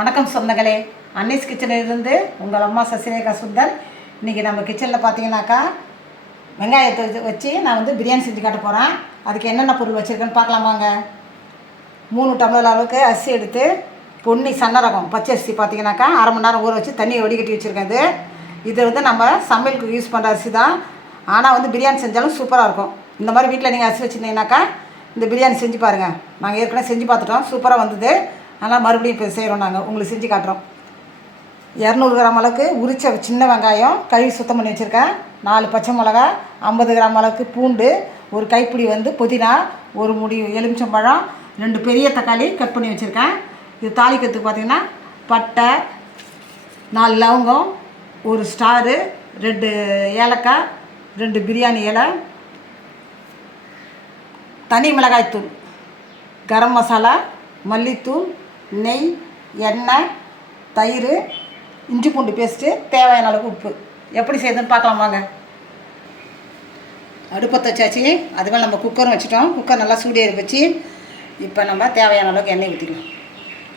வணக்கம் சொந்தங்களே, அன்னிஸ் கிச்சனிலிருந்து உங்கள் அம்மா சசிரேகா சுந்தர். இன்றைக்கி நம்ம கிச்சனில் பார்த்தீங்கன்னாக்கா வெங்காயத்தை வச்சு நான் வந்து பிரியாணி செஞ்சு காட்ட போகிறேன். அதுக்கு என்னென்ன பொருள் வச்சுருக்கேன்னு பார்க்கலாமாங்க. 3 டம்ளர் அளவுக்கு அரிசி எடுத்து பொன்னி சன்ன ரகம் பச்சை அரிசி பார்த்தீங்கன்னாக்கா அரை மணி நேரம் ஊற வச்சு தண்ணியை வடிகட்டி வச்சுருக்கேன். இது வந்து நம்ம சமையலுக்கு யூஸ் பண்ணுற அரிசி தான். ஆனால் வந்து பிரியாணி செஞ்சாலும் சூப்பராக இருக்கும். இந்த மாதிரி வீட்டில் நீங்கள் அரிசி வச்சுருந்தீங்கன்னாக்கா இந்த பிரியாணி செஞ்சு பாருங்கள். நாங்கள் ஏற்கனவே செஞ்சு பார்த்துட்டோம், சூப்பராக வந்தது. ஆனால் மறுபடியும் இப்போ செய்கிறோம், நாங்கள் உங்களுக்கு செஞ்சு காட்டுறோம். 200 கிராம் அளவுக்கு உரிச்ச சின்ன வெங்காயம் கழுவி சுத்தம் பண்ணி வச்சுருக்கேன். 4 பச்சை மிளகா, 50 கிராம் அளவுக்கு பூண்டு, ஒரு கைப்பிடி வந்து புதினா, ஒரு முடி எலுமிச்சம்பழம், 2 பெரிய தக்காளி கட் பண்ணி வச்சுருக்கேன். இது தாளிக்கிறதுக்கு பார்த்திங்கன்னா பட்டை, 4 லவங்கம், ஒரு ஸ்டாரு, 2 ஏலக்காய், 2 பிரியாணி இலை, தனி மிளகாய்த்தூள், கரம் மசாலா, மல்லித்தூள், நெய், எண்ணெய், தயிர், இஞ்சி பூண்டு பேஸ்ட்டு, தேவையான அளவுக்கு உப்பு. எப்படி செய்யுதுன்னு பார்க்கலாம் வாங்க. அடுப்பத்தை வச்சாச்சு, அதுவே நம்ம குக்கரும் வச்சுட்டோம். குக்கர் நல்லா சூடேறி வச்சு இப்போ நம்ம தேவையான அளவுக்கு எண்ணெய் ஊற்றிக்கலாம்.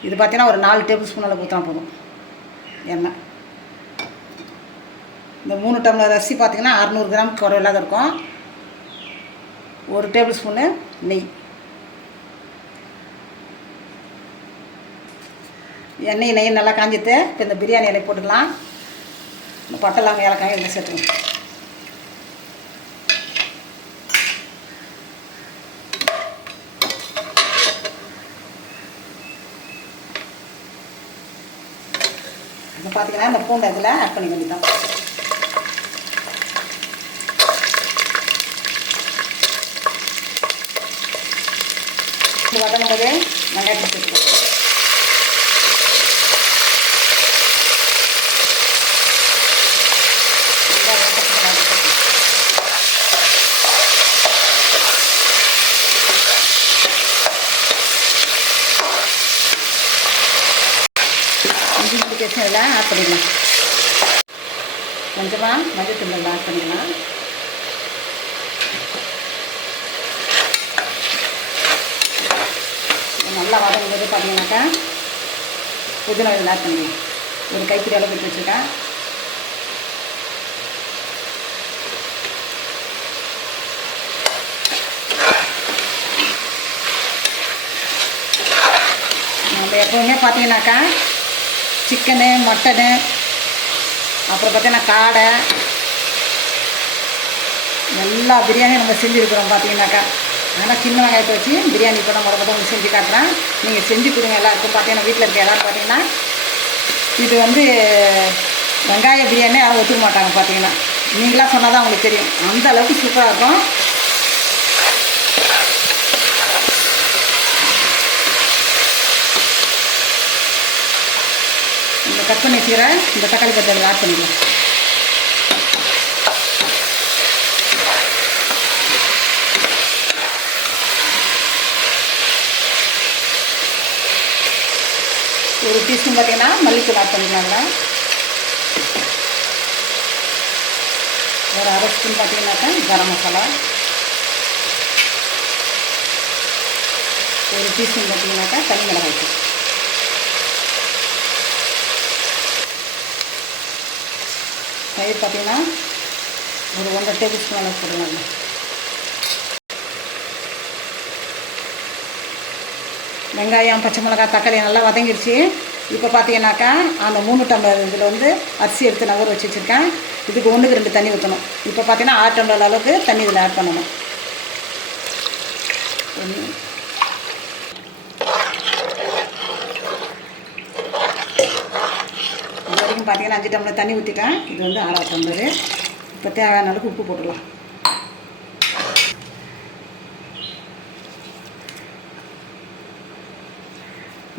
இது பார்த்திங்கன்னா ஒரு 4 டேபிள் ஸ்பூன் அளவுக்கு ஊற்றினா போதும் எண்ணெய். இந்த 3 டம்ளர் அரிசி பார்த்திங்கன்னா 600 கிராம் குறையில்லாத இருக்கும். 1 டேபிள் ஸ்பூனு நெய். நெய் நல்லா காஞ்சிட்டு இப்போ இந்த பிரியாணி இலை போட்டுக்கலாம். இந்த பட்டை லவங்கம் ஏலக்காய் இதில் சேர்த்துக்கலாம். இப்போ பார்த்தீங்கன்னா இந்த பூண்டை இதில் ஆட் பண்ணி வேண்டியதான். வதங்கும் போது வெங்காயத்தை சேர்த்துக்கலாம். இஞ்சி பூண்டு பேஸ்ட் இதெல்லாம் ஆட் பண்ணிடலாம். கொஞ்சமாக மஞ்சள் ஆட் பண்ணிடலாம். நல்லா வதங்கும்போது பார்த்தீங்கன்னாக்கா புதினா இதில் ஆட் பண்ணிடலாம். ஒரு கைப்பிடி அளவு போட்டு வச்சுருக்கேன். நம்ம எப்போவுமே பார்த்தீங்கன்னாக்கா சிக்கனு, மட்டனு, அப்புறம் பார்த்தீங்கன்னா காடை, எல்லா பிரியாணியும் நம்ம செஞ்சுருக்குறோம் பார்த்தீங்கன்னாக்கா. ஆனால் சின்ன வெங்காயத்தை வச்சு பிரியாணி இப்போ நான் உங்களுக்கு செஞ்சு காட்டுறேன். நீங்கள் செஞ்சு கொடுங்க எல்லாருக்கும். பார்த்தீங்கன்னா வீட்டில் இருக்க எல்லோரும் பார்த்தீங்கன்னா இது வந்து வெங்காய பிரியாணி யாரும் ஒத்துக்க மாட்டாங்க. பார்த்தீங்கன்னா நீங்களாக சொன்னால் தான் உங்களுக்கு தெரியும், அந்த அளவுக்கு சூப்பராக இருக்கும். இந்த கட் பண்ணி வச்சுக்கிற இந்த தக்காளி பச்சை ஆட் பண்ணிக்கலாம். ஒரு டீஸ்பூன் பார்த்தீங்கன்னா மல்லித்தூள் ஆட் பண்ணிக்கலாங்களா. ஒரு அரை ஸ்பூன் பார்த்தீங்கன்னாக்கா கரம் மசாலா, ஒரு டீஸ்பூன் பார்த்தீங்கன்னாக்கா தனி மிளகாய்த்தூள், தயிர் பார்த்தீங்கன்னா ஒரு 1.5 டேபிள் ஸ்பூன் அளவு போடலாங்க. வெங்காயம், பச்சை மிளகாய், தக்காளி நல்லா வதங்கிடுச்சு. இப்போ பார்த்தீங்கன்னாக்கா அந்த 3 டம்ளர் இதில் வந்து அரிசி எடுத்து நான் ஊற வச்சு வச்சுருக்கேன். இதுக்கு 1க்கு 2 தண்ணி ஊற்றணும். இப்போ பார்த்தீங்கன்னா 6 டம்ளர் அளவுக்கு தண்ணி இதில் ஆட் பண்ணணும். இது வரைக்கும் பார்த்தீங்கன்னா 5 டம்ளர் தண்ணி ஊற்றிட்டேன். இது வந்து 6 டம்ளர். இப்போ தேவையான அளவுக்கு உப்பு போட்டுடலாம்.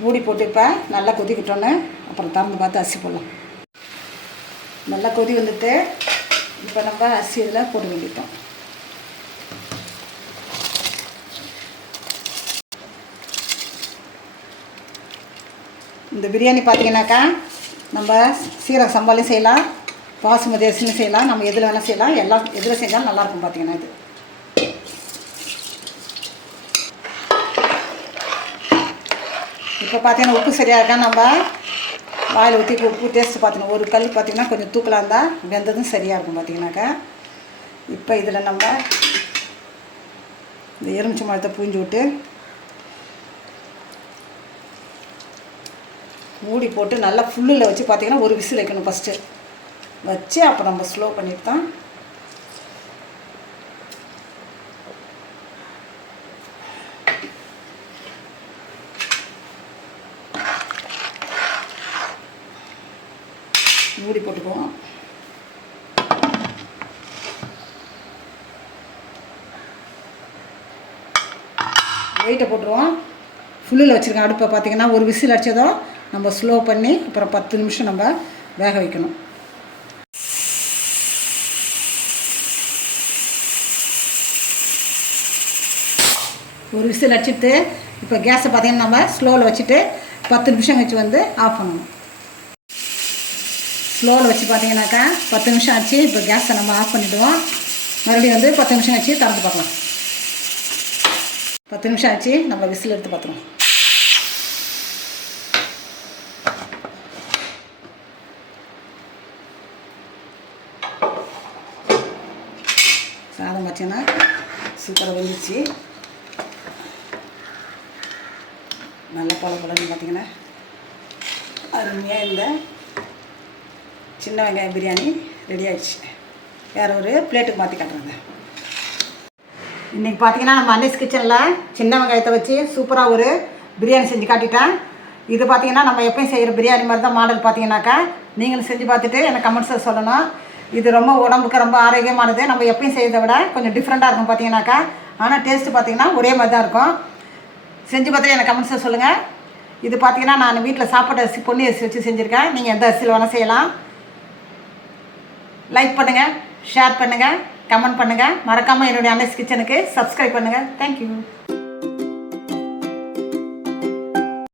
மூடி போட்டு இப்போ நல்லா கொதிக்கிட்டோன்னு அப்புறம் திறந்து பார்த்து அரிசி போடலாம். நல்லா கொதி வந்துட்டு இப்போ நம்ம அரிசி இதில் போட்டு வேண்டிட்டோம். இந்த பிரியாணி பார்த்தீங்கன்னாக்கா நம்ம சீரக சம்பாலையும் செய்யலாம், பாசுமதி அரிசியும் செய்யலாம், நம்ம எதில் வேணால் செய்யலாம். எல்லாம் எதில் செஞ்சாலும் நல்லாயிருக்கும். பார்த்தீங்கன்னா இது இப்போ பார்த்தீங்கன்னா உப்பு சரியாக இருக்கா நம்ம வாயில் ஊற்றி உப்பு டேஸ்ட்டு பார்த்தீங்கன்னா ஒரு கல் பார்த்திங்கன்னா கொஞ்சம் தூக்கலாக இருந்தால் வெந்ததும் சரியாக இருக்கும் பார்த்திங்கனாக்கா. இப்போ இதில் நம்ம இந்த எலுமிச்சை பழத்தை புழிஞ்சு விட்டு மூடி போட்டு நல்லா ஃபுல்லில் வச்சு பார்த்திங்கன்னா ஒரு விசில் வைக்கணும். ஃபஸ்ட்டு வச்சு அப்புறம் நம்ம ஸ்லோ பண்ணிட்டு தான் மூடி போட்டுக்குவோம். வெயிட்டை போட்டுருவோம். ஃபுல்லில் வச்சுருக்கேன் அடுப்பை பார்த்திங்கன்னா ஒரு விசில் அடித்ததும் நம்ம ஸ்லோ பண்ணி அப்புறம் 10 நிமிஷம் நம்ம வேக வைக்கணும். ஒரு விசில் அடிச்சுட்டு இப்போ கேஸை பார்த்திங்கன்னா நம்ம ஸ்லோவில் வச்சுட்டு 10 நிமிஷம் கழிச்சு வந்து ஆஃப் பண்ணணும். ஸ்லோவில் வச்சு பார்த்திங்கனாக்கா 10 நிமிஷம் ஆச்சு. இப்போ கேஸை நம்ம ஆஃப் பண்ணிவிடுவோம். மறுபடியும் வந்து 10 நிமிஷம் ஆச்சு திறந்து பார்க்கலாம். 10 நிமிஷம் ஆச்சு. நம்ம விசில் எடுத்து பார்த்துருவோம். சாதம் வச்சுன்னா சூப்பராக வெந்துச்சு. நல்ல பழப்பழன்னு பார்த்திங்கன்னா அருமையாக இந்த சின்ன வெங்காயம் பிரியாணி ரெடி ஆகிடுச்சு. வேறு ஒரு பிளேட்டுக்கு மாற்றி காட்டுறாங்க. இன்றைக்கி பார்த்திங்கன்னா நம்ம அன்னீஸ் கிச்சனில் சின்ன வெங்காயத்தை வச்சு சூப்பராக ஒரு பிரியாணி செஞ்சு காட்டிட்டேன். இது பார்த்திங்கன்னா நம்ம எப்பயும் செய்கிற பிரியாணி மாதிரி தான் மாடல். பார்த்திங்கனாக்கா நீங்களும் செஞ்சு பார்த்துட்டு எனக்கு கமெண்ட்ஸில் சொல்லணும். இது ரொம்ப உடம்புக்கு ரொம்ப ஆரோக்கியமானது. நம்ம எப்பயும் செய்கிறத விட கொஞ்சம் டிஃப்ரெண்ட்டாக இருக்கும் பார்த்திங்கனாக்கா. ஆனால் டேஸ்ட்டு பார்த்திங்கன்னா ஒரே மாதிரி தான் இருக்கும். செஞ்சு பார்த்துட்டு எனக்கு கமெண்ட்ஸில் சொல்லுங்கள். இது பார்த்திங்கன்னா நான் வீட்டில் சாப்பாடு அரிசி பொன்னி அரிசி வச்சு செஞ்சுருக்கேன். நீங்கள் எந்த அரிசியில் வேணால் செய்யலாம். லைக் பண்ணுங்கள், ஷேர் பண்ணுங்கள், கமெண்ட் பண்ணுங்கள். மறக்காமல் என்னுடைய அன்னீஸ் கிச்சனுக்கு சப்ஸ்கிரைப் பண்ணுங்கள். தேங்க்யூ.